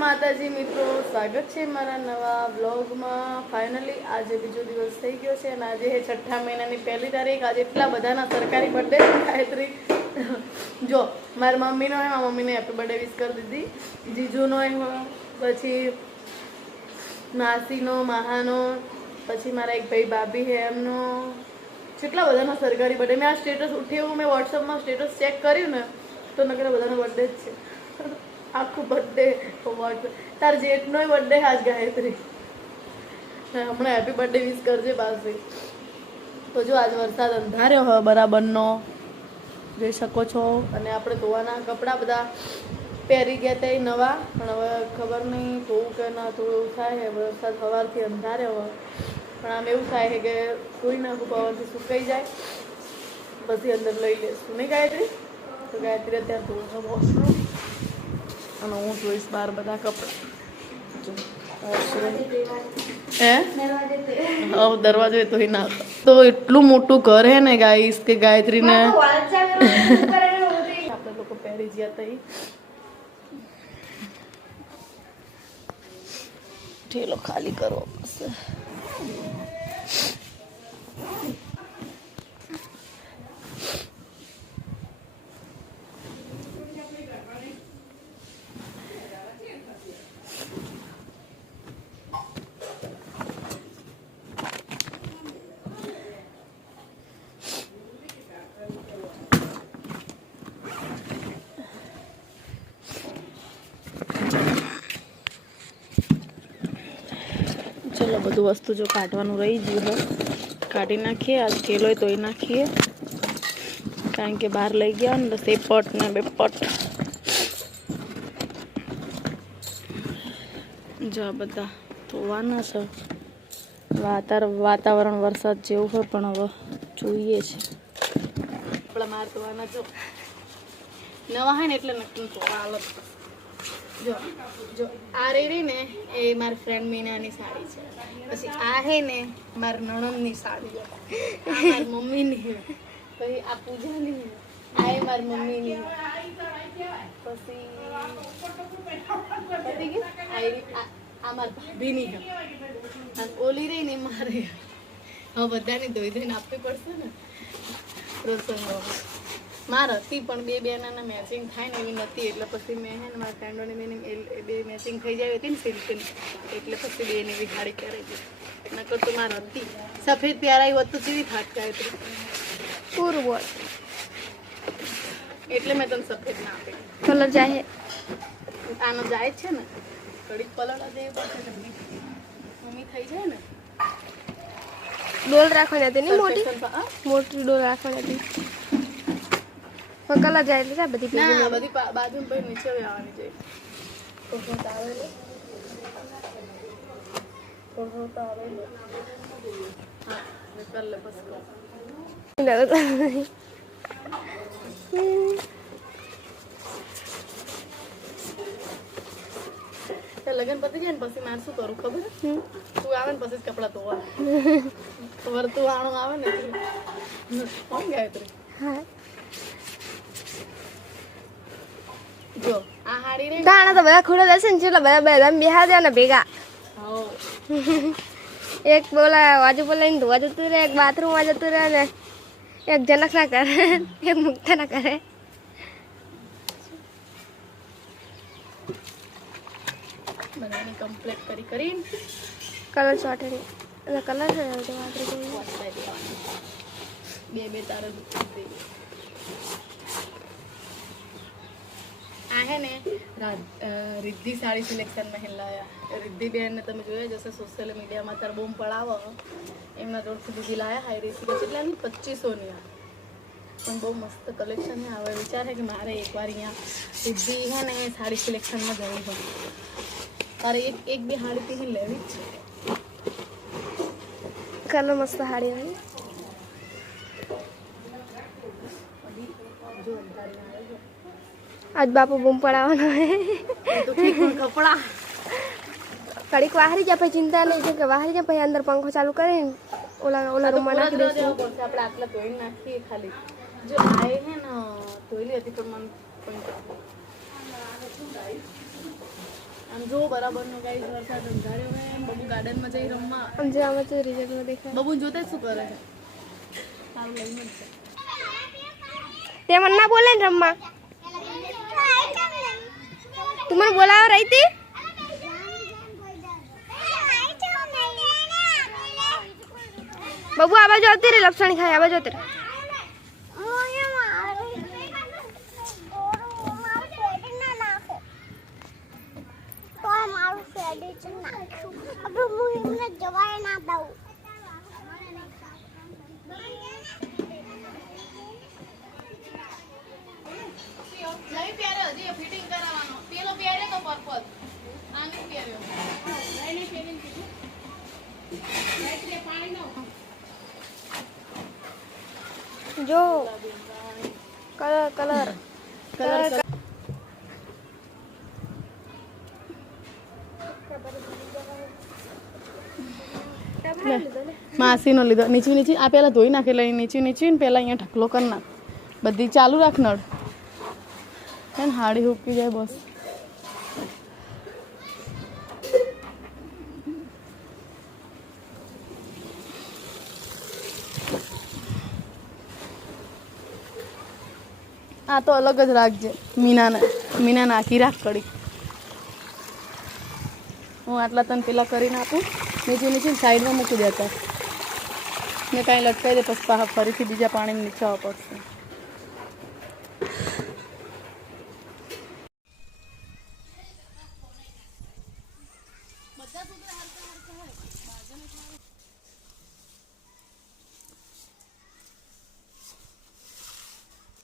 માતાજી મિત્રો, સ્વાગત છે મારા નવા વ્લોગમાં. ફાઇનલી આજે બીજો દિવસ થઈ ગયો છે અને આજે છે 6ઠા મહિનાની 1લી તારીખ. આજે એટલા બધાના સરકારી બર્થડે છે ગાયત્રી. જો મારી મમ્મીનો હોય, મારા મમ્મીને હેપી બર્થડે વિશ કરી દીધી. જીજુનો હોય, પછી માસીનો, માહાનો, પછી મારા એક ભાઈ ભાભી છે એમનો. કેટલા બધાના સરકારી બર્થડે. મેં આ સ્ટેટસ ઉઠ્યું, મેં વોટ્સઅપમાં સ્ટેટસ ચેક કર્યું ને તો નકર બધાનો બર્થડે જ છે. આખું બર્થડે તાર જેઠનો બર્થડે આજ ગાયત્રી. હમણાં હેપી બર્થડે વિશ કરજે પાસે. તો જો આજ વરસાદ અંધાર્યો હોય બરાબરનો, જોઈ શકો છો. અને આપણે ધોવાના કપડાં બધા પહેરી ગયા હતા નવા, પણ હવે ખબર નહીં ધોવું કે ના થોડું એવું થાય. વરસાદ સવારથી અંધાર્યો હોય પણ આમ એવું થાય કે ધોઈ નાખું, પવનથી સુકાઈ જાય પછી અંદર લઈ લેશું નહીં ગાયત્રી. તો ગાયત્રી અત્યારે ધોવું વોશરૂમ અને હું જોઈશ બહાર બધા કપડાં. દરવાજો એ તો ના તો એટલું મોટું ઘર હે ને ગાઈસ કે ગાયત્રીને આપણે લોકો પહેરી ગયા હતા. ઠેલો ખાલી કરવો પડશે. ચલો બધું વસ્તુ જો કાઢવાનું રહી ગયું હોય કાઢી નાખીએ. આજ કેલોય તોય નાખીએ કારણ કે બહાર લઈ ગયા ને બસ એ પટ ને બે પટ. જો બધા ધોવાના છે. વાતાવરણ વરસાદ જેવું હોય પણ હવે જોઈએ છે. આપણા માર ધોવાના જો નવા હોય ને એટલે નક્કી ધોવા હાલત. જો જો આ રહી ને એ મારી ફ્રેન્ડ મીનાની સાડી છે. પછી આ હે ને મારી નણંદની સાડી, આ મારી મમ્મીની, પછી આ પૂજાની, આ એ મારી મમ્મીની, પછી આ મારી ભાભીની છે અને ઓલી રહી ને મારે. હવે બધાને ધોઈ ધોઈને આપવી પડશે ને પ્રસંગો. મારે હતી પણ બે બેનાના મેચિંગ થાય ને એવી નથી એટલે પછી મેં હે ને મારા ફ્રેન્ડોની બેની બે મેચિંગ થઈ જાય હતી ને સિલ્કની, એટલે પછી બેને એવી સાડી પહેરાઈ ગઈ. નકર તો મારે હતી સફેદ પહેરાઈ હોત તો કેવી થાત ગાયત્રી પૂરું બોલ. એટલે મેં તને સફેદ ના આપી. કલર જાય આનો જાય છે ને કડીક પલળવા જેવી પડશે ને મમ્મી થઈ જાય ને. ડોલ રાખવાની હતી ને મોટી ડોલ રાખવાની હતી. કલર જાય એટલે બધી ના બધી બાજુ પર નીચે આવવાની જોઈએ. થોડો આવેલો હા કર લે બસ લગન પતી જાય ને પછી મારે શું કરું ખબર? તું આવે ને પછી જ કપડાં ધોવા. ખબર તું આણું આવે ને કોણ ગાયત્રી. જો આ હાડી રે ગાણા તો બધા ખુલ્લા જશે ને ચેલા બધા બધા બેહા દે ને ભેગા. એક બોલા બાજુ બોલાઈને ધોવા જતું રહે, એક બાથરૂમમાં જતું રહે ને એક જનક ના કરે, એક મુક્તા ના કરે. બધાને કમ્પ્લીટ કરીને કલર શોર્ટેડ કલર છે બે તારે આ હે ને રિદ્ધિ સાડી સિલેક્શનમાં હેલાયા. રિદ્ધિ બેનને તમે જોયા જશે સોશિયલ મીડિયામાં તાર બૂમ પડાવો એમના જોડથી બીજી લાયા. હાઈ રેસી કેટલાની 2500ની પણ બહુ મસ્ત કલેક્શન છે. હવે વિચાર છે કે મારે એકવાર અહીંયા રિદ્ધિ હે ને સાડી સિલેક્શનમાં જવું હોય. તારે એક બે સાડી થી લેવી જ છે. કલર મસ્ત સાડી હોય. આજ બાપુ બૂમ પડાવવાનો હે તો ઠીક પણ કપડા કડીક વાહરી જાય પછી ચિંતા નહીં છે કે વાહરી જાય પછી અંદર પંખો ચાલુ કરીને ઓલા રૂમમાં નાખી દઈશું. આપણે આટલા ધોઈ નાખીએ ખાલી. જો આ હે ને ધોઈલી હતી પણ મને આમ જો બરાબરનો ગાઈસ વરસાદ અંધાર્યો હે બબુ ગાર્ડનમાં જઈ રમવા આમ જો આમાં તો રિઝલ્ટમાં દેખાય બબુ જોતે જ શું કરે છે સારું લઈને જ છે તે મને ના બોલે ને રમવા તું મને બોલાવા રહી હતી બબુ આ બાજુ આવતી રે લપસણી ખાય આ બાજુ આવતી રે જવાય ના દઉં નહીં પહેર્યો હજી ફિટિંગ કરાવવાનો પેલો પહેર્યો તો પર્પલ આને પહેર્યો નહીં પહેરીને કીધું એટલે પાણી નો જો કલર કલર કલર માસીનો લીધો નીચું નીચી આ પેલા ધોઈ નાખે એટલે નીચું નીચું ને પેલા અહીંયા ઢકલો કરી નાખ બધી ચાલુ રાખ નળ હે ને હાડી હુકી જાય બસ આ તો અલગ જ રાખજે મીના નાખી રાખ કડી હું આટલા તને પેલા કરીને આપું નીચે સાઈડમાં મૂકી દેતા ને કાંઈ લટકાઈ દે પછી ફરીથી બીજા પાણીમાં નીચે આવવા પડશે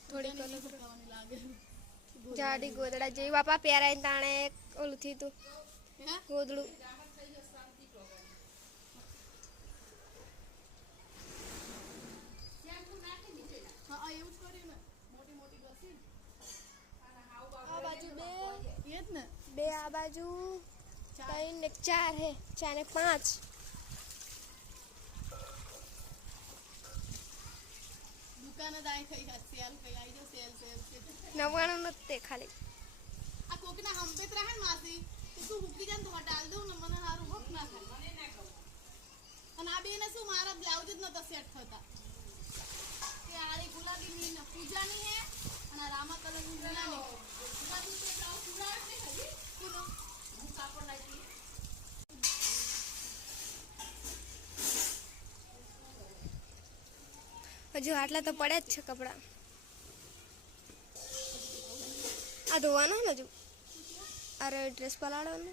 થોડી જાડી ગોદડા જેવી બાપા પહેરાઈને તાણે ઓલું થયું તું ગોદડું આ બાજુ બે આ બાજુ 3 ને 4 હે 4 ને 5 દુકાને દાઈ થઈ ગયા સેલ કઈ આવી જો સેલ 99 નો તે ખાલી આ કોકના હંપેત રહે ને માસી તો તું હુકી જાન તો હટાલ દઉં ને મને હારું હક ના થાય મને ના કહું અને આ બેને શું મારા બ્લાઉઝ જ નતા સેટ થતા કે આરી ગુલાબી ની પૂજાની હે અને રામા કલર ની ગુલાબી ગુલાબી તો બ્લાઉઝ સુરાવ ને હજી કોનો હું કાપડ લાગી હજુ આટલા તો પડે જ છે કપડા આ ધોવાના ને હજુ અરે ડ્રેસ પલાળવાનો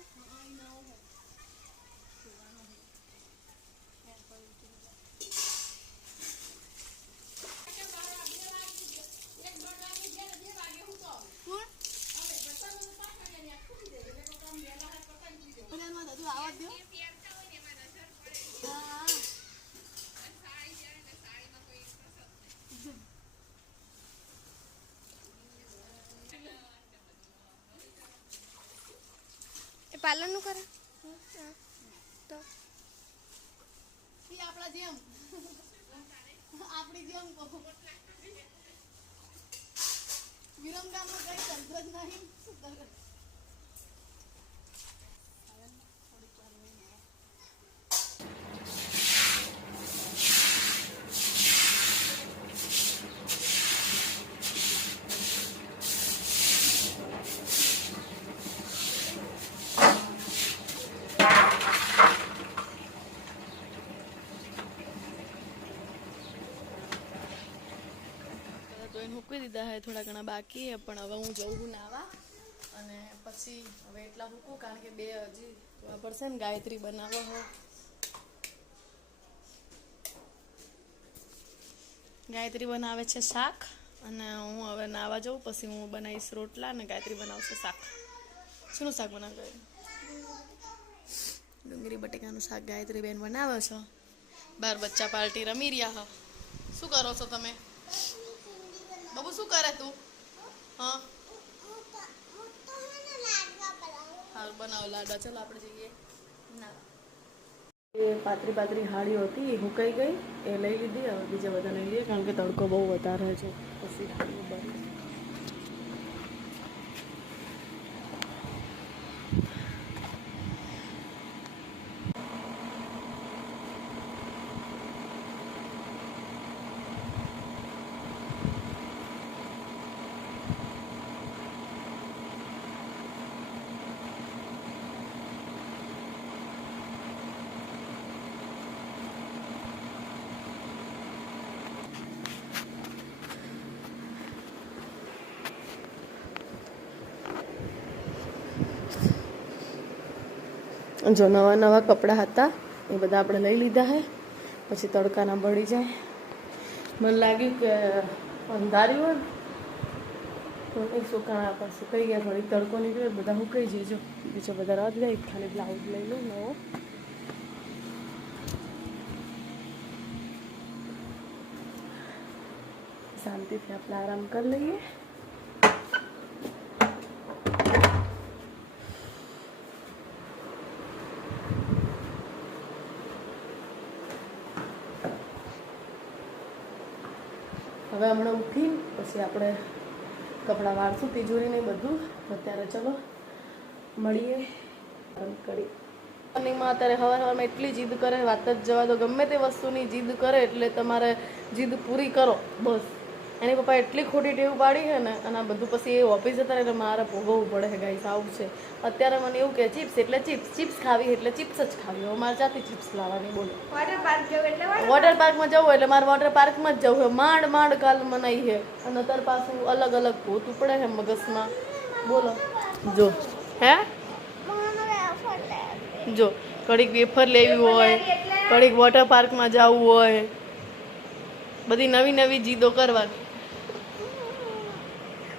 પાર્લર નું કરે તો આપણા જેમ આપણી જેમ વિરમગામમાં કઈ ધંધો જ નહીં શું કરે મૂકી દીધા હે થોડા ઘણા બાકી હે પણ હવે હું જઉં છું નાવા અને પછી હવે એટલા મૂકું કારણ કે બે હજી પડશે ને ગાયત્રી બનાવો હો ગાયત્રી બનાવે છે શાક અને હું હવે નાવા જાઉં પછી હું બનાવીશ રોટલા અને ગાયત્રી બનાવશે શાક શું શાક બનાવે ડુંગળી બટેકાનું શાક ગાયત્રી બેન બનાવે છો બાર બચ્ચા પાર્ટી રમી રહ્યા હો શું કરો છો તમે બાબુ શું કરે તું હા હારું બનાવો લાડવા ચાલો આપણે જઈએ ના એ પાતરી હાડીઓ હતી એ હુકાઈ ગઈ એ લઈ લીધી હવે બીજા બધા લઈ લઈએ કારણ કે તડકો બહુ વધારે છે પછી હાડીઓ બંધ જો નવા નવા કપડાં હતા એ બધા આપણે લઈ લીધા છે. પછી તડકાના બળી જાય. મને લાગ્યું કે અંધારી હોય તો એક સુકાણા પર સુકાઈ ગયા, થોડીક તડકો નીકળ્યો બધા સુકાઈ જાય. જો બીજો બધા રાત જાય, ખાલી બ્લાઉઝ લઈ લઉં નવો. શાંતિથી આપણે આરામ કરી લઈએ. હવે હમણાં ઉઠી પછી આપણે કપડાં વાળશું, તિજોરી ને બધું. અત્યારે ચલો મળીએ. કરી રનિંગમાં અત્યારે સવારમાં એટલી જીદ કરે, વાત જ જવા દો. ગમે તે વસ્તુની જીદ કરે એટલે તમારે જીદ પૂરી કરો બસ. એની પપ્પા એટલી ખોટી ટેવ પાડી છે ને, અને આ બધું પછી એ ઓફિસ જતા એટલે મારે ભોગવવું પડે છે ગાઈસ. આવું છે અત્યારે. મને એવું કે ચિપ્સ એટલે ચિપ્સ ખાવી એટલે ચિપ્સ જ ખાવી. હવે મારે જાતે ચિપ્સ લાવવાની. બોલો વોટર પાર્કમાં જવું એટલે મારે વોટર પાર્કમાં જ જવું છે. માંડ માંડ કાલ મનાઈ છે અને અત્યારે પાછું અલગ અલગ ભૂત ઉપડે છે મગજમાં. બોલો જો હે જો કડીક વેફર લેવી હોય, કડીક વોટર પાર્કમાં જવું હોય, બધી નવી નવી જીદો કરવાની.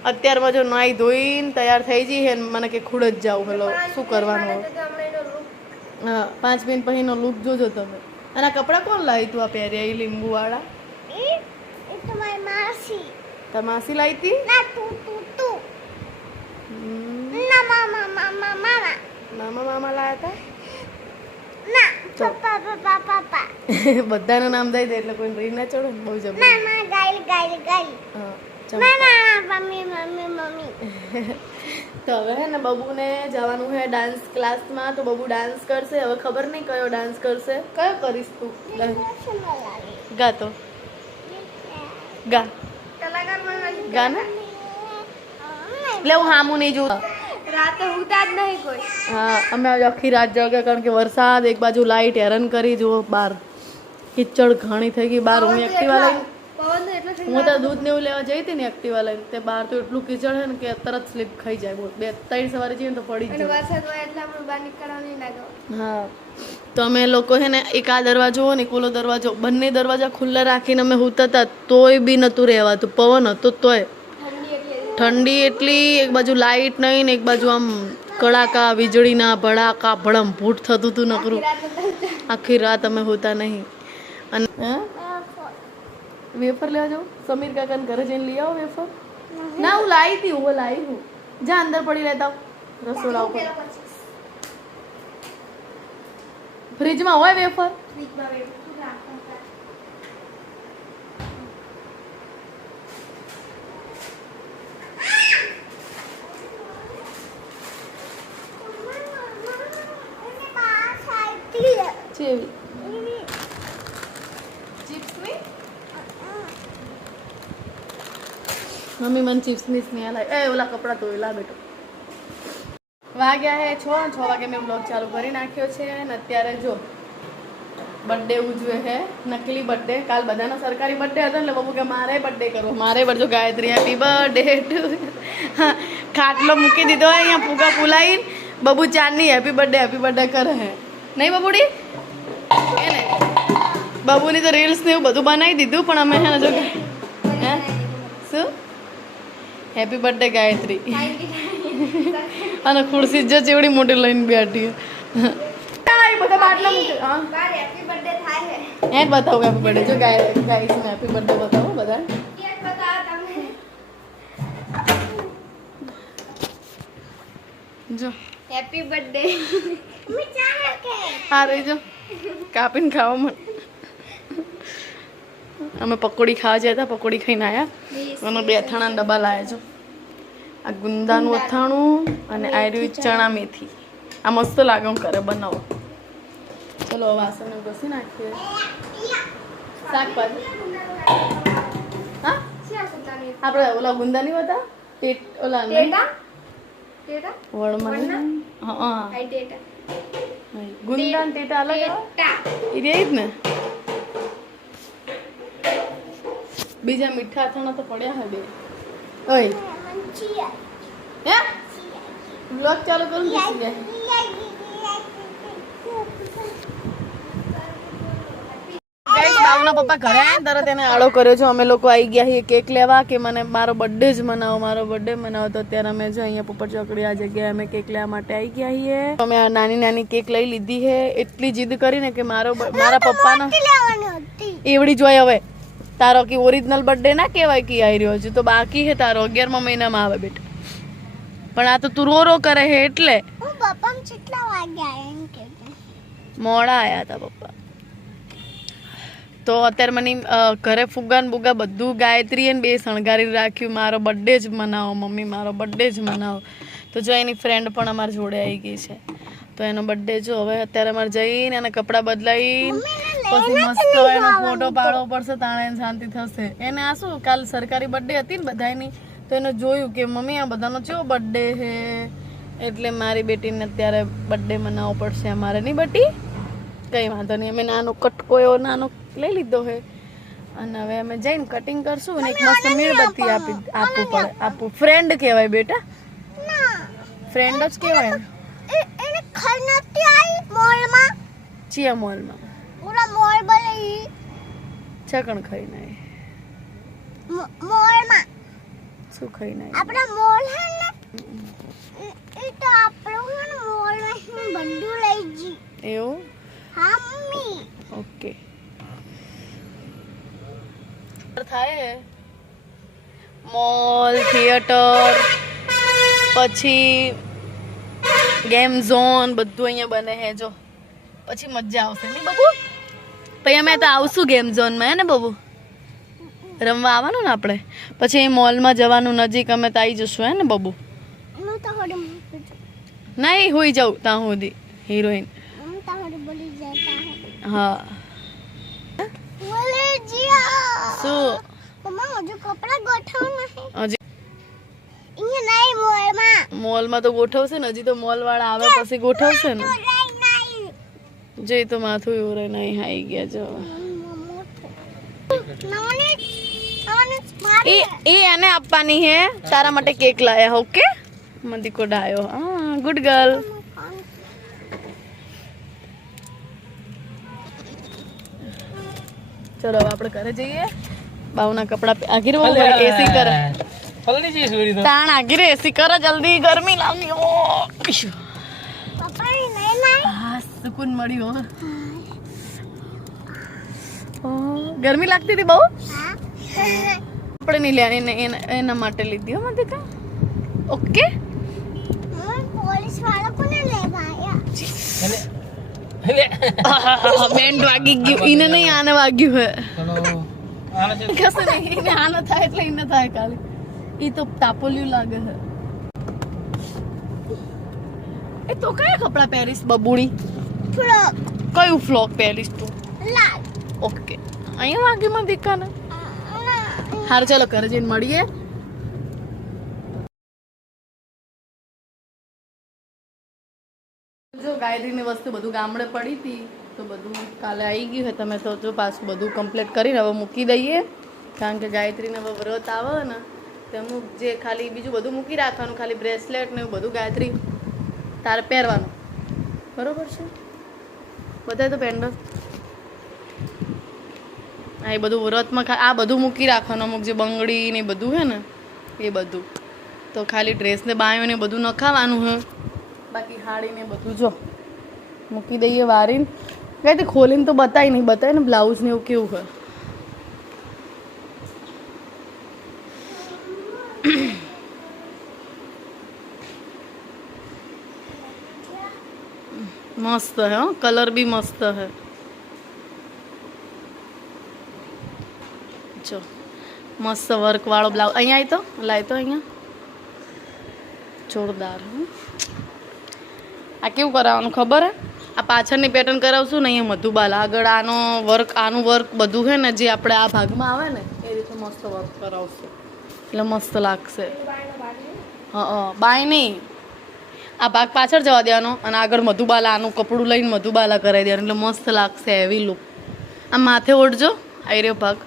અત્યારમાં જો નાઈ ધોઈને તૈયાર થઈ જઈએ ને મને કે ખુડ જ જાવ. હેલો શું કરવાનું? હા 5 મિનિટ પછીનો લુક જોજો તમે. અને આ કપડાં કોણ લાવી તું? આ પહેર્યા એ લીંબુ વાળા તાર માસી લાવી હતી? મામા મામા લાયા હતા. બધાનું નામ દઈ દે એટલે કોઈ રીત ના ચડે ને. બહુ જબર. તો હવે હે ને બબુને જવાનું છે ડાન્સ ક્લાસમાં. તો બબુ ડાન્સ કરશે. હવે ખબર નહીં કયો ડાન્સ કરશે. કયો કરીશ તું? ગા તો ગા ગા ને એટલે હું હામું નહીં જોઉં. રાતે ઉતા જ નહીં કોઈ. હા અમે આજે આખી રાત જાગ્યા કારણ કે વરસાદ, એક બાજુ લાઈટ હેરાન કરી. જુઓ બહાર કિચડ ઘણી થઈ ગઈ બહાર. હું એક્ટિવા લઈને હું તો દૂધ ને એવું લેવા જઈ હતી ને એક્ટિવા લઈને, તે બહાર તો એટલું કિચડ છે ને કે તરત સ્લીપ ખાઈ જાય. બોલ 2-3 સવારે જઈએ ને તો પડી જાય. વરસાદ હોય એટલે આપણે બહાર નીકળવા નહીં લાગે. હા તો અમે લોકો છે ને એક આ દરવાજો ને કોલો દરવાજો બંને દરવાજા ખુલ્લા રાખીને અમે સૂતા હતા તોય બી નહોતું રહેવાતું. પવન હતો તોય ઠંડી એટલી. એક બાજુ લાઈટ નહીં ને એક બાજુ આમ કડાકા વીજળીના ભડાકા ભડમ ભૂટ થતું હતું નકરું. આખી રાત અમે હોતા નહીં. અને વેફર લેવા જાઉં સમીર કાકાને ઘરે જઈને લઈ આવો વેફર. ના હું લાવી હતી, હું લાવી હું. જા અંદર પડી લેતા રસોડા ઉપર. ફ્રીજમાં હોય વેફર? ચેવી ચિપ્સની? મમ્મી મને ચિપ્સની સ્મેલ આવી. એ ઓલા કપડાં ધોયેલા બેટો. વાગ્યા હે 6 વાગે મેં બ્લોગ ચાલુ કરી નાખ્યો છે. અને અત્યારે જો બર્થડે ઉજવે છે, નકલી બર્થડે. કાલ બધાનો સરકારી બર્થડે હતો એટલે બબુ કે મારે બર્થડે કરવો. મારે બરજો ગાયત્રી હેપી બર્થડે ટુ. હા ખાટલો મૂકી દીધો હોય અહીંયા ફૂગા ફૂલાઈ. બબુ ચાંદની હેપી બર્થડે કરે હે નહીં બબુડી? એને બબુની તો રીલ્સ ને એવું બધું બનાવી દીધું પણ અમે હે ને જો હે શું હેપી બર્થડે ગાયત્રી. અને ખુરશી જ ચેવડી મોટી લઈને બેઠી. બધા બાટલા મૂકે. હા હેપી બર્થડે થાય છે. એ બતાવો હેપી બર્થડે. જો ગાઈસ ને હેપી બર્થડે બતાવો બધા. કેક બતાવો તમે. જો હેપી બર્થડે. હા રહી જો કાપીને ખાવા મળે. અમે પકોડી ખાવા ગયા હતા, પકોડી ખાઈને આવ્યા અને 2 અથાણા ડબ્બા લાવ્યા છો. આ ગુંદાનું અથાણું અને આયરું ચણા મેથી. આ મસ્ત લાગે. હું ઘરે બનાવો. ચલો વાસણ ઘસી નાખીએ. શાકભાજી હા આપણે ઓલા ગુંદા નહીં હોતા પેટ ઓલા વળમાં. હા ગુંદા ને ટેટા અલગ એ જ ને. બીજા મીઠા અથાણા તો પડ્યા હે બે. ઓય હે બ્લોગ ચાલુ કરું ને બાવના પપ્પા ઘરે આવીને તરત એને આડો કર્યો છે. અમે લોકો આવી ગયા છીએ કેક લેવા કે મને મારો બર્થડે જ મનાવો, મારો બર્થડે મનાવો. તો અત્યારે અમે જો અહીંયા પોપટ ચોકડી આ જગ્યાએ અમે કેક લેવા માટે આવી ગયા છીએ. અમે આ નાની નાની કેક લઈ લીધી છે. એટલી જીદ કરીને કે મારા પપ્પાનો એવડી જોઈ. હવે તારો કે ઓરિજિનલ બર્થડે ના કહેવાય કે આવી રહ્યો છે, તો બાકી છે તારો 11મા મહિનામાં આવે બેટા. પણ આ તો તું રો રો કરે છે એટલે મોડા આયા હતા પપ્પા. તો અત્યારે મને ઘરે ફુગ્ગા ને બુગ્ગા બધું ગાયત્રી ને બે શણગારી રાખ્યું. મારો બર્થડે જ મનાવો મમ્મી, મારો બર્થડે જ મનાવો. તો જો એની ફ્રેન્ડ પણ અમારી જોડે આવી ગઈ છે. તો એનો બર્થડે જો હવે અત્યારે અમારે જઈને એના કપડાં બદલાઈને પછી મસ્ત એનો ફોટો પાડવો પડશે, તાણે એને શાંતિ થશે. એને આ શું કાલ સરકારી બર્થડે હતી ને બધાની, તો એને જોયું કે મમ્મી આ બધાનો કેવો બર્થડે છે, એટલે મારી બેટીને અત્યારે બર્થડે મનાવવો પડશે અમારે. નહીં બેટી કંઈ વાંધો નહીં. અમે નાનો કટકો એવો નાનો લઈ લીધો છે અને હવે અમે જઈને કટિંગ કરશું અને એક મસ્ત મીણબત્તી આપવું પડે. આપવું ફ્રેન્ડ કહેવાય બેટા, ફ્રેન્ડ જ કહેવાય. ચિયા મોલમાં ચકણ ખાઈને શું ખાઈને આપણા મોલ હે ને એ તો આપણો હે ને મોલ માં બંદૂક લઈ જી. એવું? હા મમ્મી. ઓકે થાય મોલ, થિયેટર, પછી ગેમ ઝોન બધું અહીંયા બને છે. જો પછી મજા આવશે નહીં બબુ? પછી અમે તો આવશું ગેમ ઝોનમાં હે ને બબુ, રમવા આવવાનું ને આપણે. પછી એ મોલમાં જવાનું નજીક અમે તો આવી જશું હે ને બબુ? નહીં હોઈ જાઉં ત્યાં સુધી હિરોઈન. હા શું મોલમાં તો ગોઠવશે ને, હજી તો મોલ વાળા આવે પછી ગોઠવશે ને. જો તો માથું એવું રહે નહીં આવી ગયા. જો એ એને આપવાની હે, તારા માટે કેક લાયા. ઓકે મંદિકો ડાયો. હા ગુડ ગર્લ. ચલો હવે આપણે ઘરે જઈએ. બાવના કપડા આગીર એસી કરે તાણ આગીર એસી કરે જલ્દી, ગરમી લાગી. હા સુકૂન મળ્યું. ગરમી લાગતી હતી બહુ. આપણે નહીં લેવાની, એના માટે લીધી હો મધિકા. ઓકે પોલીસ વાળા કોને લેવા આયા? બેન્ડ વાગી ગયું. એને નહીં આને વાગ્યું હે. કશું નહીં, એને આનો થાય એટલે એને થાય ખાલી. એ તો તાપોલિયું લાગે છે. એ તો કયા કપડા પહેરીશ બબુડી? કયું ફ્લોક પહેરીશ તું? લાલ. ઓકે અહીંયા વાગ્યું દીકાને. હારું ચાલો ઘરે જઈને મળીએ. જો ગાયત્રીની વસ્તુ બધું ગામડે પડી હતી તો બધું કાલે આવી ગયું છે. તમે તો જો પાછું બધું કમ્પ્લીટ કરીને હવે મૂકી દઈએ, કારણ કે ગાયત્રીને હવે વ્રત આવે ને તો અમુક જે ખાલી બીજું બધું મૂકી રાખવાનું, ખાલી બ્રેસલેટ ને એવું બધું ગાયત્રી તારે પહેરવાનું. બરોબર છે? બધાય તો પેન્ડલ હા એ બધું વ્રતમાં આ બધું મૂકી રાખવાનું. અમુક જે બંગડી ને બધું છે ને એ બધું તો ખાલી ડ્રેસને બાયો ને બધું નખાવાનું હે. બાકી હાડી ને બધું જો મૂકી દઈએ વારીને. કઈ ખોલીને તો બતાય નહીં, બતાય ને બ્લાઉઝ ને એવું કેવું છે. મસ્ત હે, કલર બી મસ્ત હે. જો મસ્ત વર્ક વાળો બ્લાઉઝ. અહીંયા આવી તો લાય તો અહીંયા જોરદાર. આ કેવું કરાવવાનું ખબર હે? આ પાછળની પેટર્ન કરાવશું ને અહીંયા મધુબાલા, આગળ આનો વર્ક, આનું વર્ક બધું છે ને જે આપણે આ ભાગમાં આવે ને એ રીતે મસ્ત વર્ક કરાવશું એટલે મસ્ત લાગશે. હા બાય નહીં, આ ભાગ પાછળ જવા દેવાનો અને આગળ મધુબાલા આનું કપડું લઈને મધુબાલા કરાવી દેવાનું એટલે મસ્ત લાગશે. Heavy look. આ માથે ઓઢજો આવી રહ્યો ભાગ.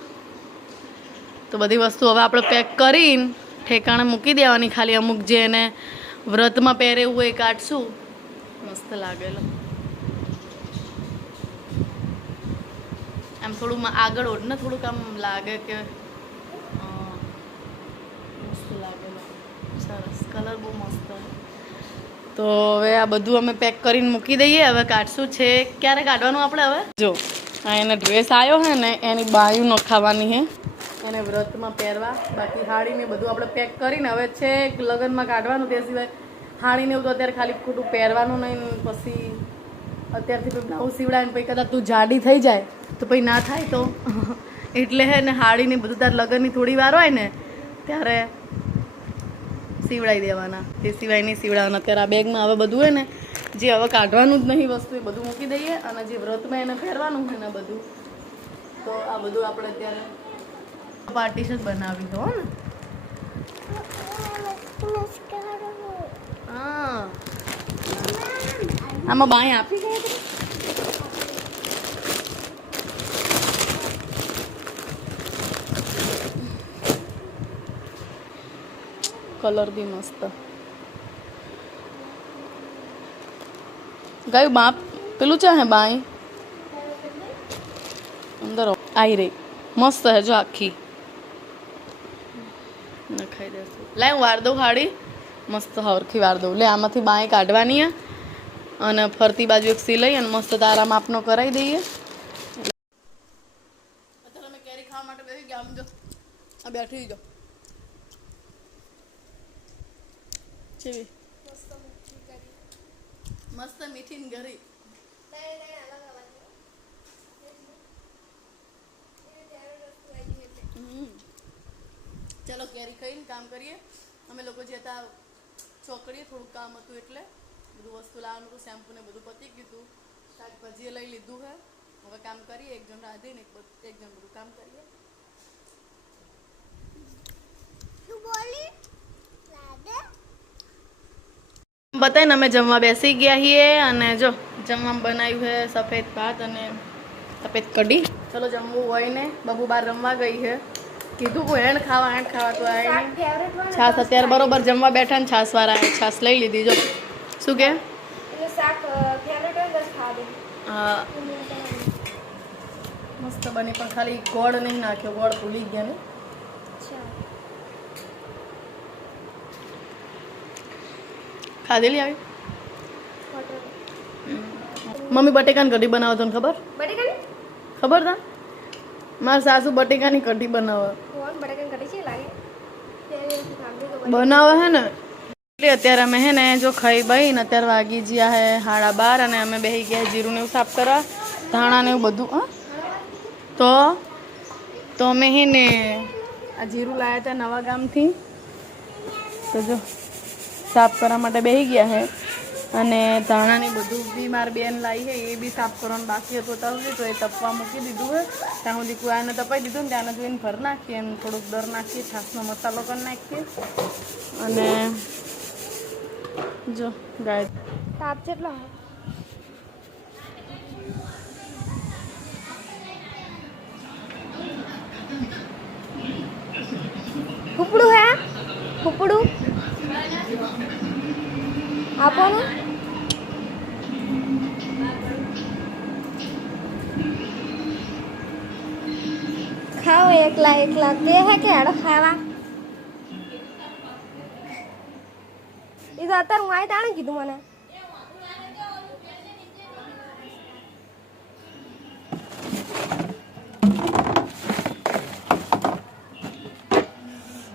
તો બધી વસ્તુ હવે આપણે પેક કરીને ઠેકાણે મૂકી દેવાની. ખાલી અમુક જે એને વ્રતમાં પહેરે એવું એ કાઢશું. મસ્ત લાગેલો આમ થોડું આગળ ઓઢ ને થોડુંક આમ લાગે કે મસ્ત લાગે. સરસ કલર બહુ મસ્ત. તો હવે આ બધું અમે પેક કરીને મૂકી દઈએ. હવે કાઢશું છે ક્યારે કાઢવાનું આપણે હવે જો આ એને ડ્રેસ આવ્યો હે ને એની બાયું નખાવાની હે એને વ્રતમાં પહેરવા. બાકી હાડીને બધું આપણે પેક કરીને હવે છે લગ્નમાં કાઢવાનું. તે સિવાય હાડીને એવું તો અત્યારે ખાલી ખોટું પહેરવાનું નહીં. પછી અત્યારથી પછી બ્લાઉઝ સીવડાય ને પછી કદાચ તું જાડી થઈ જાય તો પછી ના થાય તો એટલે હે ને હાડીને બધું તાર લગ્નની થોડી વાર હોય ને ત્યારે સીવડાવી દેવાના. તે સિવાય નહીં સીવડાવવાના. અત્યારે આ બેગમાં હવે બધું હોય ને જે હવે કાઢવાનું જ નહીં વસ્તુ એ બધું મૂકી દઈએ. અને જે વ્રતમાં એને પહેરવાનું છે ને બધું તો આ બધું આપણે અત્યારે પાર્ટીશન બનાવી દો ને. હા આમાં બાય આપી ગઈ કલર બી મસ્ત ગયું. બાપ પેલું છે હે બાય અંદર આવી રહી મસ્ત હે જો આખી નખાઈ દેશું. લે હું વાર દઉં હાડી મસ્ત હરખી વાર દઉં. લે આમાંથી બાય કાઢવાની હે અને ફરતી બાજુ એક સિલાઈ અને મસ્ત તારા માપનો કરાવી દઈએ. અત્યારે અમે કેરી ખાવા માટે બેસી ગયા. આમ જો આ બેઠી જો કેવી મસ્ત મીઠી ને ઘરી. ચલો કેરી ખાઈને કામ કરીએ. અમે લોકો જે હતા ચોકડીએ થોડુંક કામ હતું એટલે બધું વસ્તુ લાવવાનું હતું. શેમ્પુ ને બધું પતી ગયું હતું. શાકભાજી લઈ લીધું હે. હવે કામ કરીએ. એક જણ રાંધીને એક જણ બધું કામ કરીએ. બતાવીને અમે જમવા બેસી ગયા છીએ. અને જો જમવામાં બનાવ્યું છે સફેદ ભાત અને સફેદ કઢી. ચલો જમવું હોય ને બબુ બાર રમવા ગઈ છે. કીધું હું હેણ ખાવા તો આવીને છાસ અત્યારે બરોબર જમવા બેઠા ને છાસ વાળા છાસ લઈ લીધી. જો શું કે હા મસ્ત બની પણ ખાલી ગોળ નહીં નાખ્યો. ગોળ ભૂલી ગયા ને. ખાધેલી આવી મમ્મી બટેકાની કઢી બનાવો તને ખબર? ખબર તા મારા સાસુ બટેકાની કઢી બનાવે બનાવે હે ને. એટલે અત્યારે અમે હે ને જો ખાઈ બાઈ ને અત્યારે વાગી ગયા હે 12:30 અને અમે બેસી ગયા જીરું ને એવું સાફ કરવા ધાણા ને એવું બધું. તો અમે હે ને આ જીરું લાવ્યા હતા નવા ગામથી. તો જો સાફ કરવા માટે બેસી ગયા હે. અને ધાણા ને બધું બી મારી બેન લાવી છે એ બી સાફ કરવાનું બાકી હતું તવલી તો એ તપવા મૂકી દીધું હોય. ત્યાં સુધી કુવાને તપાઈ દીધું ને ત્યાંને જોઈને ભર નાખીએ એમ થોડુંક દર નાખીએ છાસનો મસાલો કરી નાખીએ. અને જો ગાય તાપ કેટલો ફૂપડું હે ફૂપડું આપો ને. ખાઓ એકલા એકલા તે હે કે હેડો ખાવા. એ તો અત્યારે હું આવી તાણે કીધું મને.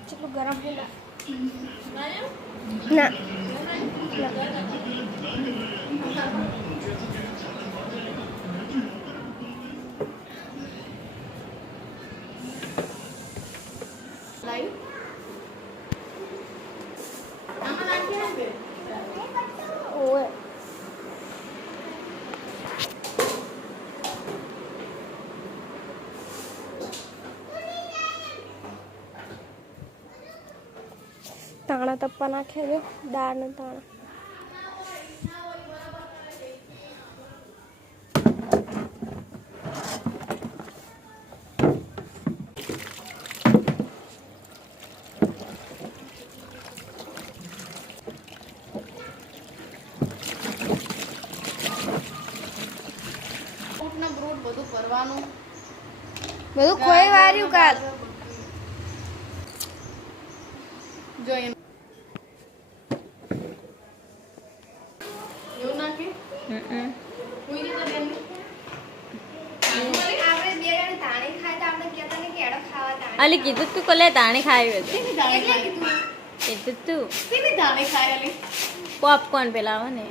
કેટલું ગરમ ના તાણા તપ્પા નાખ્યા જો દાળ ને તાણા. બધું કરવાનું બધું ખોઈ વાર્યું કાલ. જો અહીંયા એવું નાખી કોઈ રીતે બેન અલી કીધું તું કોલે તાણી ખાવી હતી કેની દાણે ખાય કીધું તું કેની દાણે ખાય અલી પોપકોર્ન પેલા આવે ને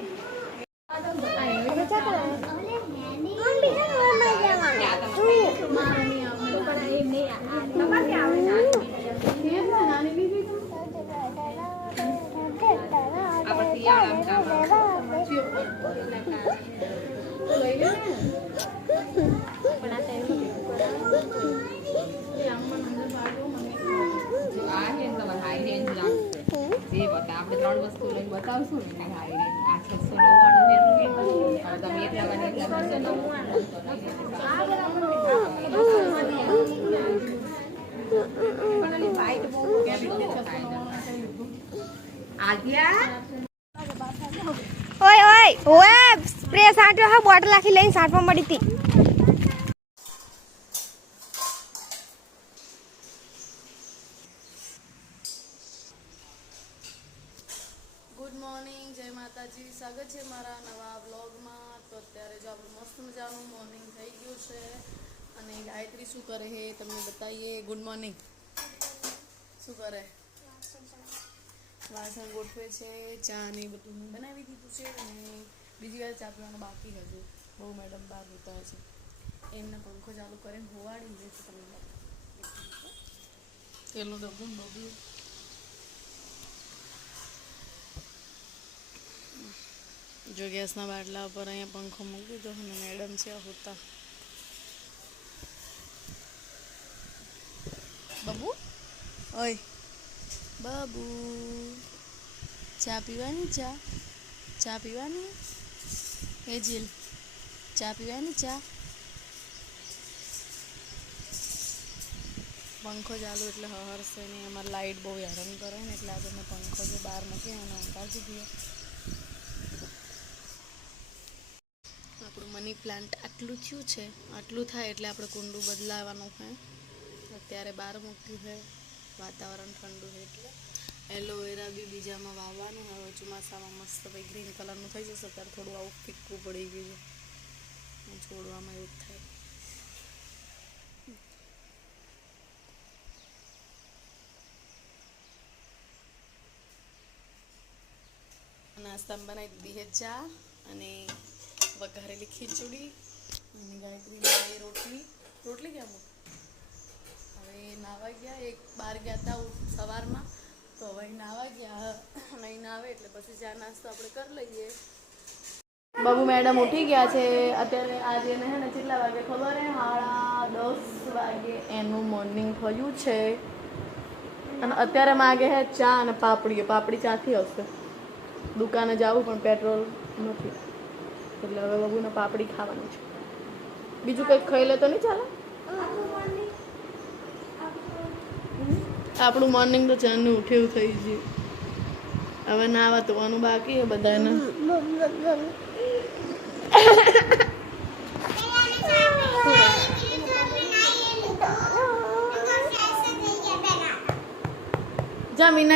ઓય ઓય સ્પ્રે સાંટ્યો હા બોટલ આખી લઈને સાંટવા મળી હતી. ગુડ મોર્નિંગ જય માતાજી સ્વાગત છે મારા નવા વ્લોગમાં. તો અત્યારે જો આપણું મસ્ત મજાનું મોર્નિંગ થઈ ગયું છે અને ગાયત્રી શું કરે છે તમને બતાવીએ. Good morning. શું કરે? વાસણ ગોઠવે છે, ચા ને બધું બનાવી દીધું છે અને બીજી વાર ચા પીવાનું બાકી હજુ. બહુ મેડમ બહાર ઉતા છે એમને પંખો ચાલુ કરીને હોવાડી દે છે. તમને તેલનું ડબ્બું ડબ્બું જો ગેસના બાટલા ઉપર અહીંયા પંખો મૂકી દો અને મેડમ છે હોતા. બાબુ ઓય બાબુ ચા પીવાની? ચા પીવાની? એ જીલ ચા પીવાની? ચા પંખો ચાલુ એટલે હરશે નહીં. એમાં લાઇટ બહુ હેરાન કરે ને એટલે આજે મેં પંખો જે બહાર મૂકી એને અંકાળી દીધો. આપણું મની પ્લાન્ટ આટલું થયું છે, આટલું થાય એટલે આપણે કુંડું બદલાવાનું હોય. અત્યારે બહાર મૂક્યું છે, વાતાવરણ ઠંડુ છે એટલે. એલોવેરા બી બીજામાં વાવવાનું હવે ચોમાસામાં મસ્ત ભાઈ ગ્રીન કલરનું થઈ જશે. અત્યારે થોડું આવું ફીક્કું પડી ગયું છે, છોડવામાં એવું જ થાય. નાસ્તામાં બનાવી દીધી છે ચા અને વઘારેલી ખીચડી અને ગાયત્રી રોટલી ક્યાં મૂક? હવે નાવા ગયા, એક બહાર ગયા હતા સવારમાં તો હવે નાવા ગયા, નહીં નાવે એટલે પછી ચા નાસ્તો આપણે કરી લઈએ. બાબુ મેડમ ઉઠી ગયા છે અત્યારે. આજે એને હે ને કેટલા વાગે ખબર હે? 10:30 વાગે એનું મોર્નિંગ થયું છે અને અત્યારે માગે હે ચા અને પાપડી ચાથી હશે. દુકાને જાવું પણ પેટ્રોલ નથી એટલે હવે બબુને પાપડી ખાવાની છે. બીજું કંઈક ખાઈ લે તો નહીં ચાલે? આપણું મોર્નિંગ તો ચાનું ઉઠ્યું થઈ ગયું. હવે નાવા ધોવાનું બાકી છે બધાને. જા મીના